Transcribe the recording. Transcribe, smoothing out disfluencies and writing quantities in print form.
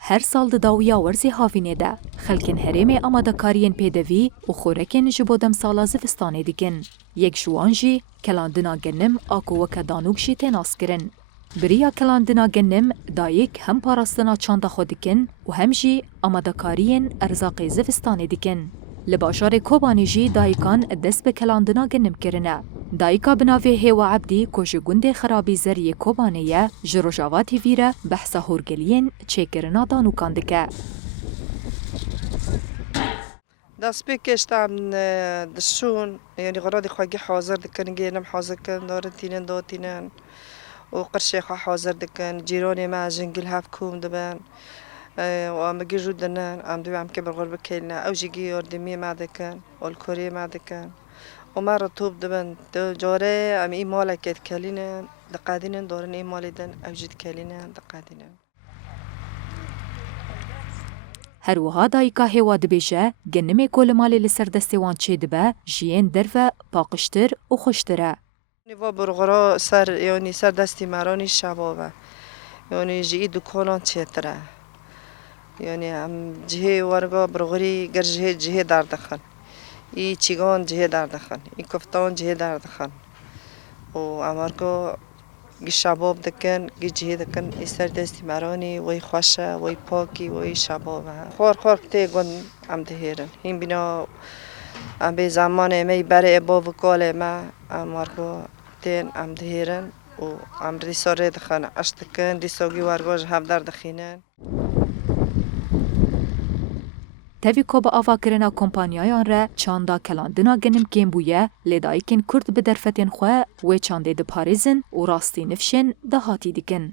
هر سال داویا ورزی هاوینه ده خلکن هرم آمادکاریین پیدوی و خورکن جبودم سالا زفستانه دیکن. یک جوانجی کلاندنا گنم آکو وک دانوک شی تناس کرن. بریا کلاندنا گنم دایک هم پاراستنا چاند خودکن و همجی آمادکاریین ارزاق زفستانه دیکن. لباشار کوبانی جی دایکان دست به کلاندنا گنم کرنه. دایکا بناوی هیوا عبدی کش گنده خرابی زری کوبانیه جروجاواتی ویره بحثا هورگلین چیکرنا دانو کاندکه. دست بکش تام دشون يعني غراضي خواجي حاضر دكان جينا حاضر كان دار تينن دو تينن وقرشي خا حاضر دكان جيراني مع جنجل هافكم دبان وام جيجو دنان ام دو ام كبر غرب كيلنا او جيجي يردمي مع دكان والكوري مع دكان ومرة توب دبن جوري ام ايمالا كيت كالينا دقادين دورن ايمالي دن او جد كالينا دقادين هر وها دایکا هیوا دبیجه گنمه کولمالی لسر دستوان چه دبه جین درفه پاقشتر و خوشتره. نوا برغرا سر يعني سر دستي مراني شبابه يعني جي دكانان تشتره يعني ام جهه ورقا برغري گر جهه در دخل ای چیگان جهه در دخل ای کفتان جهه در دخل و امرگا گی شباب دکن گی جهه دکن ای سر دستی مرانی وی خوشه وی پاکی وی شبابه خور کتی گون ام دهیرن این بنا ام به زمان می بره ابا و کال ما امرگا تین ام دهیرن و ام ریسا ری دخن اشتکن ریساگی ورگاج هف در دخینن تاوی کو با آوا کرنا کمپانیایان را چاندا کلاندنا گنم کم بویه لدایکن کرد به درفتین خواه و چانده ده پاریزن و راستی نفشن ده هاتی دیکن.